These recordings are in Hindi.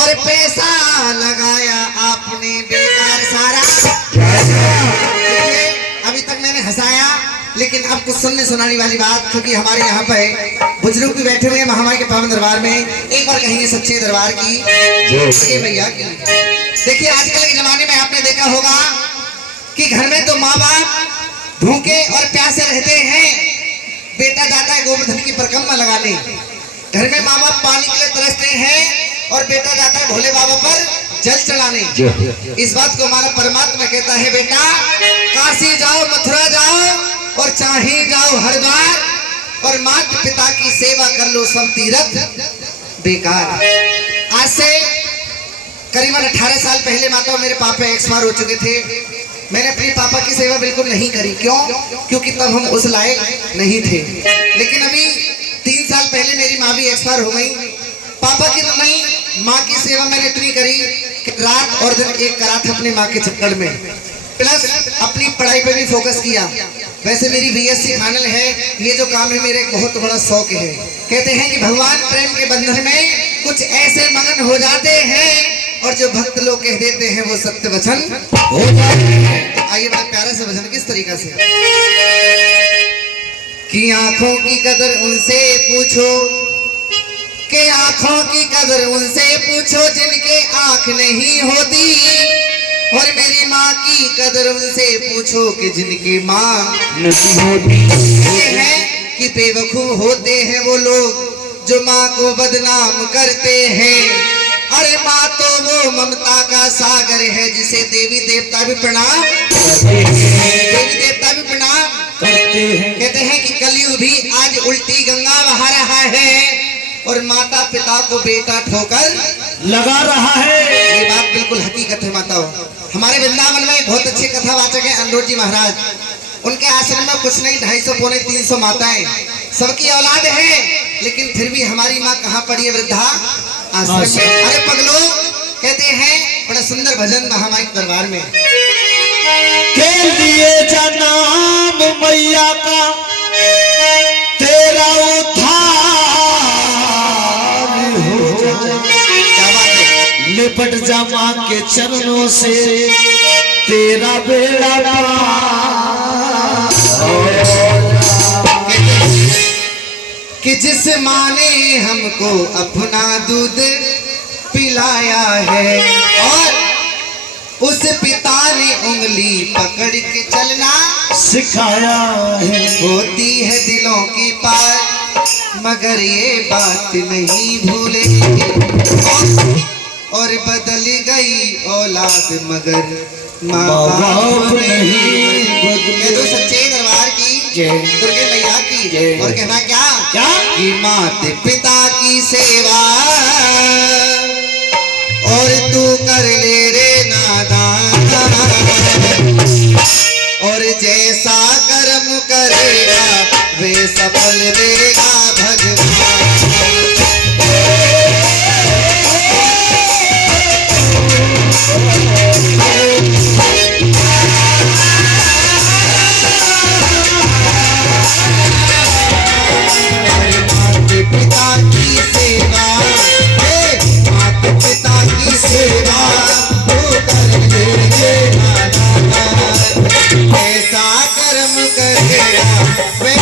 और पैसा लगाया आपने बेकार सारा। अभी तक मैंने हंसाया, लेकिन अब कुछ सुनने सुनाने वाली बात, क्योंकि हमारे यहाँ पे बुजुर्ग भी बैठे हुए हैं महामाई के पावन दरबार में। एक बार कहेंगे सच्चे दरबार की भैया की। देखिए आजकल के जमाने में आपने देखा होगा कि घर में तो माँ बाप भूखे और प्यासे रहते हैं, बेटा जाता है गोवर्धन की परिक्रमा लगाने। घर में माँ बाप पानी के लिए तरसते हैं और बेटा जाता है भोले बाबा पर जल चढ़ाने। इस बात को हमारा परमात्मा कहता है, बेटा काशी जाओ, मथुरा जाओ और चाहे जाओ हरिद्वार, और माता पिता की सेवा कर लो, सब तीर्थ बेकार। आज से करीबन 18 साल पहले माता और मेरे पापा एक्सपायर हो चुके थे। मैंने अपने पापा की सेवा बिल्कुल नहीं करी। क्यों? क्योंकि तब हम उस लायक नहीं थे। लेकिन अभी 3 साल पहले मेरी माँ भी एक्सपायर हो गई। पापा की तो नहीं, माँ की सेवा मैंने इतनी करी कि रात और दिन एक करा था अपनी माँ के चक्कर में, प्लस अपनी पढ़ाई पे भी फोकस किया। वैसे मेरी बीएससी फाइनल है। ये जो काम है मेरा एक बहुत बड़ा शौक है। कहते हैं कि भगवान प्रेम के बंधन में कुछ ऐसे मगन हो जाते हैं और जो भक्त लोग कह देते हैं वो सत्य वचन हो जाते हैं। आइए बड़ा प्यारा सा वचन किस तरीका से कि आंखों की कदर उनसे पूछो, कि आंखों की कदर उनसे पूछो जिनके आंख नहीं होती, और मेरी माँ की कदर उनसे पूछो कि जिनकी माँ नहीं होती। ये है कि बेवकूफ होते हैं वो लोग जो माँ को बदनाम करते हैं। अरे माँ तो वो ममता का सागर है जिसे देवी देवता भी प्रणाम करते हैं। कहते हैं कि कलयुग भी आज उल्टी गंगा बहा रहा है और माता पिता को बेटा ठोकर लगा रहा है। ये बात बिल्कुल हकीकत है। माताओं, हमारे वृंदावन में बहुत अच्छे कथावाचक हैं अनुरुद्ध जी महाराज। उनके आश्रम में कुछ नहीं 250 पौने 300 माताएं, सबकी औलाद है, लेकिन फिर भी हमारी माँ कहाँ पड़ी है? वृद्धा आश्रम में। अरे पगलो, कहते हैं बड़ा सुंदर भजन महामाई के दरबार में के लिए जनाब मैया का तेरा उद्धार हो जाए। क्या बात है? लिपट जा माँ के चरणों से तेरा बेड़ा पार कि जिस माँ ने हमको अपना दूध पिलाया है और उस पिता ने उंगली पकड़ के चलना सिखाया है। होती है दिलों की पार मगर ये बात नहीं भूले, और बदल गई औलाद मगर माँ बाप नहीं बदले। तो सच्चे दरबार की जय, दुर्गे मैया की जय। और कहना क्या क्या कि माता पिता की सेवा और तू कर ले रे नादान, और जैसा कर्म करेगा वे सफल देगा भगवान। पिता की सेवा, माता पिता की सेवा तू कर ले ऐसा कर्म करेगा वे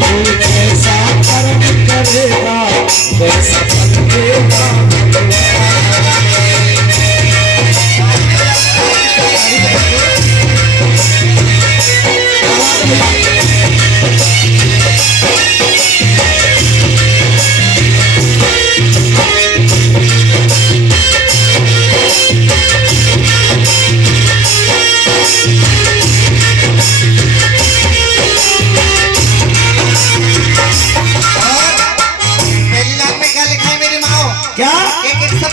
तू जैसा कर्म करेगा वैसा फल देगा।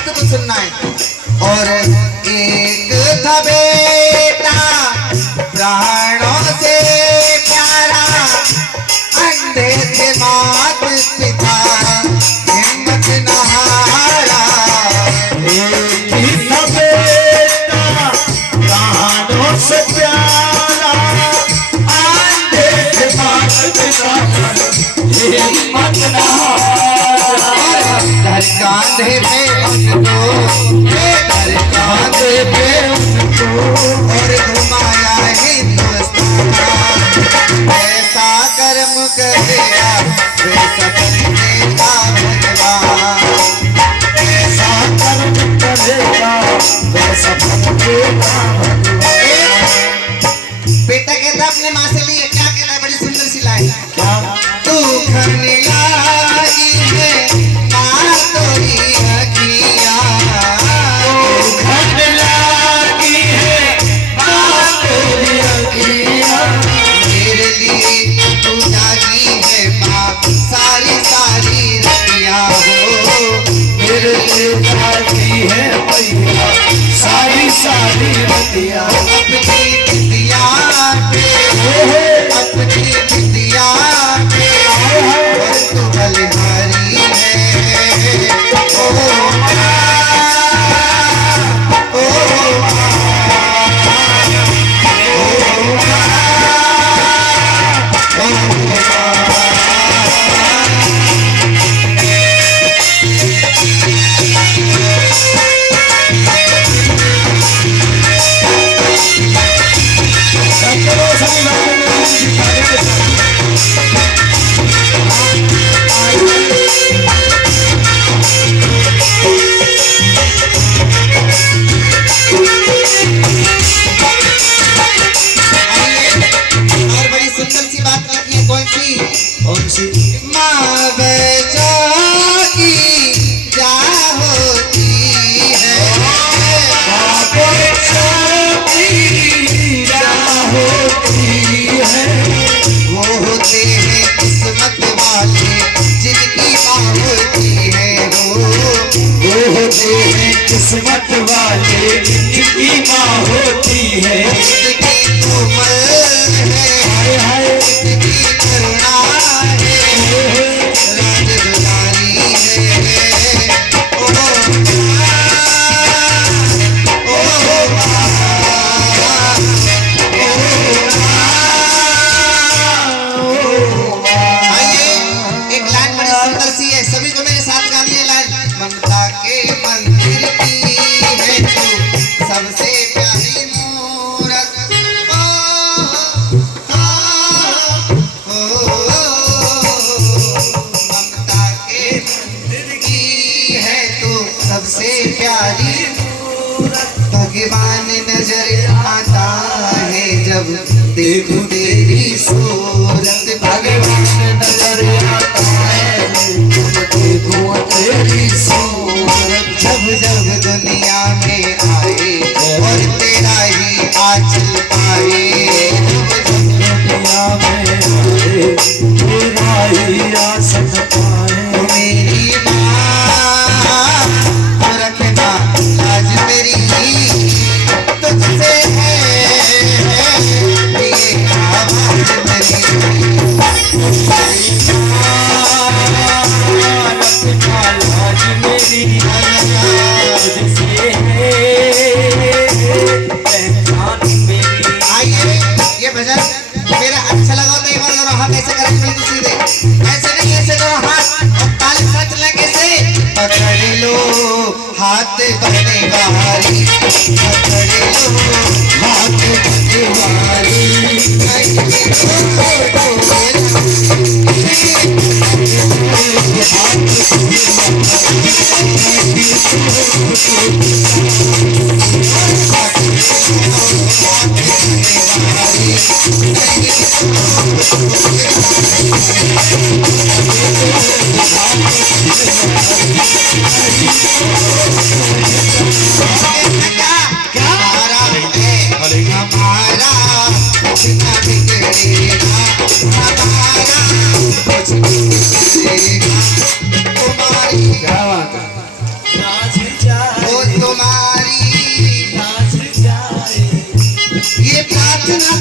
तो सुनना है। और एक था बेटा प्राणों से प्यारा, अंधे थे मात पिता हिम्मत न हारा। एक ही था बेटा प्राणों से प्यारा, अंधे थे मात पिता हिम्मत न हारा। कांधे पे उनको, तेरे कांधे पे उनको, और घुमाया हिंदुस्तान। ऐसा कर्म करेगा वैसा कर देगा भगवान, ऐसा कर्म करेगा वैसा फल देगा भगवान। बेटा कहता अपने माँ से लिए, क्या कहता है, बड़ी सुंदर सी लाइन, क्या तू खने लागी है माँ तोरी अखियाँ, खंड लागी है माँ तेरी अखियाँ। मेरे लिए तू जागी है माँ सारी सारी रतियाँ हो, मेरे लिए जाती है मैया सारी सारी रतियाँ। अपनी बिटिया पे, अपनी बिटिया पे, और तू बलिहारी है। ओ माँ, ओ माँ, ओ माँ। चलो सभी लोगों ने उनकी तारीफ की। और बड़ी सुंदर सी बात लिखी है, कौन सी? कौन सी? माँ बच्चों की क्या होती है, वो होते हैं किस्मत वाले जिनकी माँ होती है वो होते हैं किस्मत वाले जिनकी माँ होती है। जिनकी कोमल है, हाय हाय जिनकी करुणा है, राज दुलारी है। ओ माँ, ओ माँ, आइए एक लाइन बड़ी सुंदर सी है, सभी को मेरे साथ गानी है लाइन। ममता के मंदिर की है तू सबसे प्यारी मूरत, ओ, ओ, ममता के मंदिर की है तू सबसे प्यारी मूरत, भगवान नजर आता है जब देखो तेरी सूरत, भगवान नजर आता है जब देखो तेरी सूरत। जब जब दुनिया में आए और तेरा ही आंचल पाए, जब जब दुनिया में आए तेरा ही आसन पाए। मेरी माँ तो रखना लाज मेरी, तुझसे है ये आवाज मेरी। आज मेरी तुझसे है पहचान मेरी। आइए ये भजन मेरा अच्छा लगा तो एक बार जरा हाथ ऐसे करें, पहले तो सीधे ऐसे नहीं, ऐसे करो हाथ और ताली साथ चला, कैसे पकड़ लो हाथ बने वाली, पकड़ लो हाथ बने वाली, हमारा कुछ न बिगड़ेगा, हमारा कुछ न बिगड़ेगा, तुम्हारी क्या बात है? नाच जाए वो तुम्हारी नाच जाए ये प्रार्थना